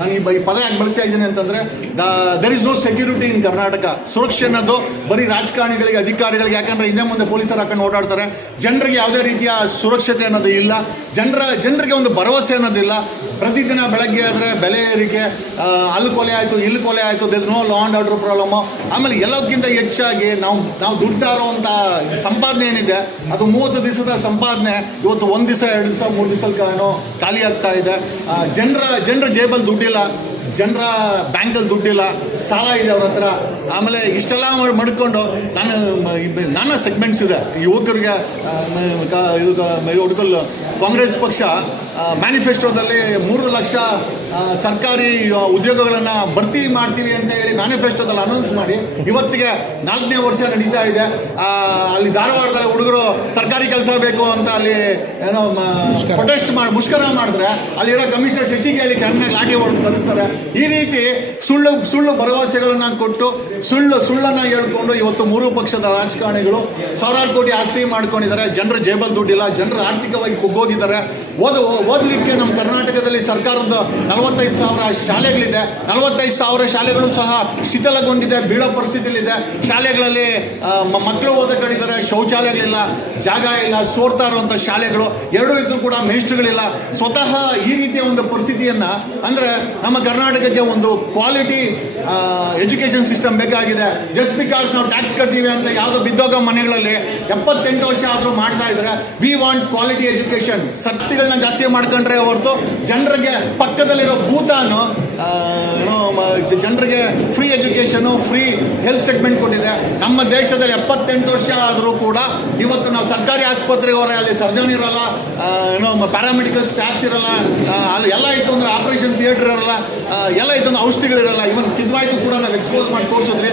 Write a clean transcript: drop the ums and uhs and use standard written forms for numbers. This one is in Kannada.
ನಾನು ಈ ಪದ ಯಾಕೆ ಬಳಸ್ತಾ ಇದ್ದೀನಿ ಅಂತಂದರೆ there is no security in Karnataka. ಸುರಕ್ಷೆ ಅನ್ನೋದು ಬರೀ ರಾಜಕಾರಣಿಗಳಿಗೆ, ಅಧಿಕಾರಿಗಳಿಗೆ, ಯಾಕಂದರೆ ಹಿಂದೆ ಮುಂದೆ ಪೊಲೀಸರು ಹಾಕೊಂಡು ಓಡಾಡ್ತಾರೆ. ಜನರಿಗೆ ಯಾವುದೇ ರೀತಿಯ ಸುರಕ್ಷತೆ ಅನ್ನೋದು ಇಲ್ಲ. ಜನರಿಗೆ ಒಂದು ಭರವಸೆ ಅನ್ನೋದಿಲ್ಲ. ಪ್ರತಿದಿನ ಬೆಳಗ್ಗೆ ಆದರೆ ಬೆಲೆ ಏರಿಕೆ, ಅಲ್ಲಿ ಕೊಲೆ ಆಯಿತು, ಇಲ್ಲಿ ಕೊಲೆ ಆಯಿತು, there no law and order problem. ಆಮೇಲೆ ಎಲ್ಲದಕ್ಕಿಂತ ಹೆಚ್ಚಾಗಿ ನಾವು ದುಡ್ತಾ ಇರೋವಂಥ ಸಂಪಾದನೆ ಏನಿದೆ ಅದು 30 ದಿವಸದ ಸಂಪಾದನೆ ಇವತ್ತು 1 ದಿವಸ, 2 ದಿವಸ, 3 ದಿವಸಕ್ಕೂ ಖಾಲಿ ಆಗ್ತಾ ಇದೆ. ಜನರ ಜೇಬಲ್ಲಿ ದುಡ್ಡಿಲ್ಲ, ಜನರ ಬ್ಯಾಂಕಲ್ಲಿ ದುಡ್ಡಿಲ್ಲ, ಸಾಲ ಇದೆ ಅವ್ರ ಹತ್ರ. ಆಮೇಲೆ ಇಷ್ಟೆಲ್ಲ ಮಡ್ಕೊಂಡು ನಾನಾ ಸೆಗ್ಮೆಂಟ್ಸ್ ಇದೆ ಯುವಕರಿಗೆ. ಹುಡುಗಲ್ ಕಾಂಗ್ರೆಸ್ ಪಕ್ಷ ಮ್ಯಾನಿಫೆಸ್ಟೋದಲ್ಲಿ 3 ಲಕ್ಷ ಸರ್ಕಾರಿ ಉದ್ಯೋಗಗಳನ್ನು ಭರ್ತಿ ಮಾಡ್ತೀವಿ ಅಂತ ಹೇಳಿ ಮ್ಯಾನಿಫೆಸ್ಟೋದಲ್ಲಿ ಅನೌನ್ಸ್ ಮಾಡಿ ಇವತ್ತಿಗೆ 4ನೇ ವರ್ಷ ನಡೀತಾ ಇದೆ. ಅಲ್ಲಿ ಧಾರವಾಡದಲ್ಲಿ ಹುಡುಗರು ಸರ್ಕಾರಿ ಕೆಲಸ ಬೇಕು ಅಂತ ಅಲ್ಲಿ ಏನೋ ಪ್ರೊಟೆಸ್ಟ್ ಮುಷ್ಕರ ಮಾಡಿದ್ರೆ ಅಲ್ಲಿರೋ ಕಮಿಷನರ್ ಶಶಿಗೆ ಅಲ್ಲಿ ಚೆನ್ನಾಗಿ ಲಾಠಿ ಹೊಡೆದು ಕಳಿಸ್ತಾರೆ. ಈ ರೀತಿ ಸುಳ್ಳು ಭರವಸೆಗಳನ್ನು ಕೊಟ್ಟು ಸುಳ್ಳನ್ನು ಹೇಳ್ಕೊಂಡು ಇವತ್ತು 3 ಪಕ್ಷದ ರಾಜಕಾರಣಿಗಳು ಸಾವಿರಾರು ಕೋಟಿ ಆಸ್ತಿ ಮಾಡ್ಕೊಂಡಿದ್ದಾರೆ. ಜನರ ಜೇಬಲ್ ದುಡ್ಡಿಲ್ಲ, ಜನರು ಆರ್ಥಿಕವಾಗಿ ಕುಗ್ಗೋಗಿದ್ದಾರೆ. ಓದಲಿಕ್ಕೆ ನಮ್ಮ ಕರ್ನಾಟಕದಲ್ಲಿ ಸರ್ಕಾರದ 45,000 ಶಾಲೆಗಳಿದೆ. 45,000 ಶಾಲೆಗಳು ಸಹ ಶಿಥಿಲಗೊಂಡಿದೆ, ಬೀಳೋ ಪರಿಸ್ಥಿತಿಯಲ್ಲಿದೆ. ಶಾಲೆಗಳಲ್ಲಿ ಮಕ್ಕಳು ಓದಕ್ಕಾಗಿದ್ದಾರೆ, ಶೌಚಾಲಯಗಳಿಲ್ಲ, ಜಾಗ ಇಲ್ಲ, ಸೋರ್ತಾ ಇರುವಂಥ ಶಾಲೆಗಳು 2 ಇದ್ರೂ ಕೂಡ ಮೇಷ್ಟ್ರುಗಳಿಲ್ಲ. ಸ್ವತಃ ಈ ರೀತಿಯ ಒಂದು ಪರಿಸ್ಥಿತಿಯನ್ನು ಅಂದರೆ ನಮ್ಮ ಕರ್ನಾಟಕಕ್ಕೆ ಒಂದು ಕ್ವಾಲಿಟಿ ಎಜುಕೇಷನ್ ಸಿಸ್ಟಮ್ ಬೇಕಾಗಿದೆ. ಜಸ್ಟ್ ಬಿಕಾಸ್ ನಾವು ಟ್ಯಾಕ್ಸ್ ಕಟ್ತೀವಿ ಅಂತ ಯಾವುದೋ ಬಿದ್ದೋಗ ಮನೆಗಳಲ್ಲಿ 78 ವರ್ಷ ಆದರೂ ಮಾಡ್ತಾ ಇದ್ದಾರೆ. We want quality education. ಶಕ್ತಿಗಳನ್ನ ಜಾಸ್ತಿ ಮಾಡ್ಕೊಂಡ್ರೆ ಹೊರತು ಜನರಿಗೆ ಪಕ್ಕದಲ್ಲಿರೋ ಭೂತಾನು ಜನರಿಗೆ free education, free health segment ಕೊಟ್ಟಿದೆ. ನಮ್ಮ ದೇಶದಲ್ಲಿ 78 ವರ್ಷ ಆದರೂ ಕೂಡ ಇವತ್ತು ನಾವು ಸರ್ಕಾರಿ ಆಸ್ಪತ್ರೆಗೆ ಹೋದರೆ ಅಲ್ಲಿ ಸರ್ಜನ್ ಇರೋಲ್ಲ, ಪ್ಯಾರಾಮೆಡಿಕಲ್ ಸ್ಟಾಫ್ಸ್ ಇರೋಲ್ಲ, ಅಲ್ಲಿ ಎಲ್ಲ ಇತ್ತು ಅಂದರೆ ಆಪರೇಷನ್ ಥಿಯೇಟರ್ ಇರೋಲ್ಲ, ಎಲ್ಲ ಇತ್ತು ಅಂದರೆ ಔಷಧಿಗಳಿರಲ್ಲ. ಇವನ್ ಕಿದ್ವಾಯ್ತು ಕೂಡ ನಾವು ಎಕ್ಸ್ಪೋಸ್ ಮಾಡಿ ತೋರಿಸಿದ್ವಿ.